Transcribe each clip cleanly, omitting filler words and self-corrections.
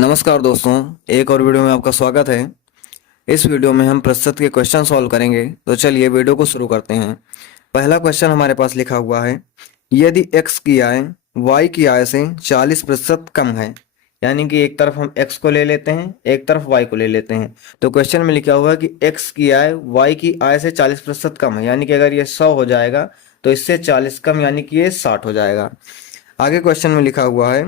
नमस्कार दोस्तों, एक और वीडियो में आपका स्वागत है। इस वीडियो में हम प्रतिशत के क्वेश्चन सॉल्व करेंगे। तो चलिए वीडियो को शुरू करते हैं। पहला क्वेश्चन हमारे पास लिखा हुआ है, यदि x की आय y की आय से 40% कम है। यानी कि एक तरफ हम x को ले लेते हैं, एक तरफ y को ले लेते हैं। तो क्वेश्चन में लिखा हुआ है कि x की आय y की आय से 40% कम है। यानी कि अगर ये 100 हो जाएगा तो इससे 40 कम, यानी कि ये 60 हो जाएगा। आगे क्वेश्चन में लिखा हुआ है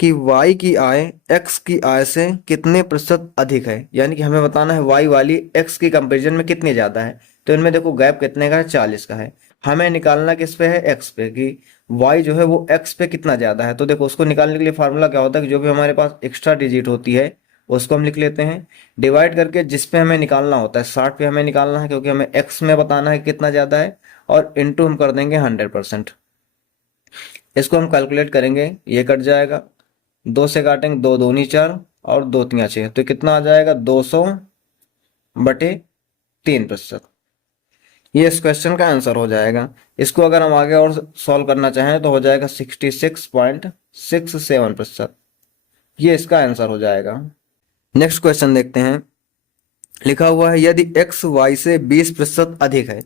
कि y की आय x की आय से कितने प्रतिशत अधिक है। यानी कि हमें बताना है y वाली x की कंपैरिजन में कितनी ज्यादा है। तो इनमें देखो गैप कितने का है, 40 का है। हमें निकालना किस पे है, x पे, कि y जो है वो x पे कितना ज्यादा है। तो देखो उसको निकालने के लिए फार्मूला क्या होता है कि जो भी हमारे पास एक्स्ट्रा डिजिट होती है उसको हम लिख लेते हैं डिवाइड करके जिस पे हमें निकालना होता है। 60 पे हमें निकालना है क्योंकि हमें x में बताना है कितना ज्यादा है, और इंटू हम कर देंगे 100%। इसको हम कैलकुलेट करेंगे, ये कट जाएगा, 2 से काटेंगे, 2 दूनी 4 और 2 तिया 6, तो कितना आ जाएगा 200/3%। ये इस क्वेश्चन का आंसर हो जाएगा। इसको अगर हम आगे और सॉल्व करना चाहें तो हो जाएगा 66.67%। ये इसका आंसर हो जाएगा। नेक्स्ट क्वेश्चन देखते हैं। लिखा हुआ है, यदि x y से 20% अधिक है।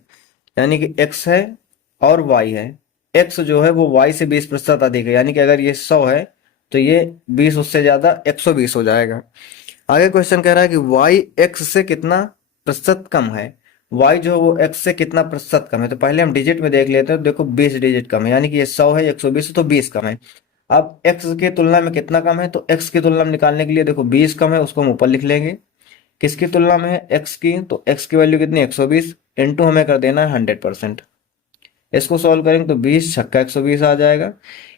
यानी कि x है और y है। x जो है वो y से 20% अधिक है, यानी कि अगर ये 100 है तो ये 20 उससे ज्यादा 120 हो जाएगा। आगे क्वेश्चन कह रहा है कि y x से कितना प्रतिशत कम है। y जो है वो x से कितना प्रतिशत कम है। तो पहले हम डिजिट में देख लेते हैं। तो देखो 20 डिजिट कम है, यानी कि ये 100 है, 120 है, तो 20 कम है। अब x की तुलना में कितना कम है, तो x की तुलना में निकालने के लिए देखो 20 कम है, उसको हम ऊपर लिख लेंगे। किसकी तुलना में है, x की, तो x की वैल्यू कितनी, 120, इंटू हमें कर देना है 100%। इसको सॉल्व करेंगे तो 20 छक्का 120 आ जाएगा।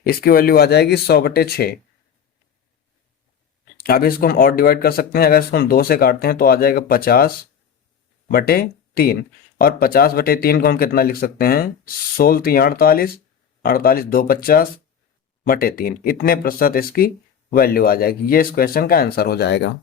इसकी वैल्यू आ जाएगी 100/6। अब इसको हम और डिवाइड कर सकते हैं। अगर इसको हम 2 से काटते हैं तो आ जाएगा 50/3। और 50/3 को हम कितना लिख सकते हैं, 16×3 = 48, 48 2 50/3। इतने प्रतिशत इसकी वैल्यू आ जाएगी। ये इस क्वेश्चन का आंसर हो जाएगा।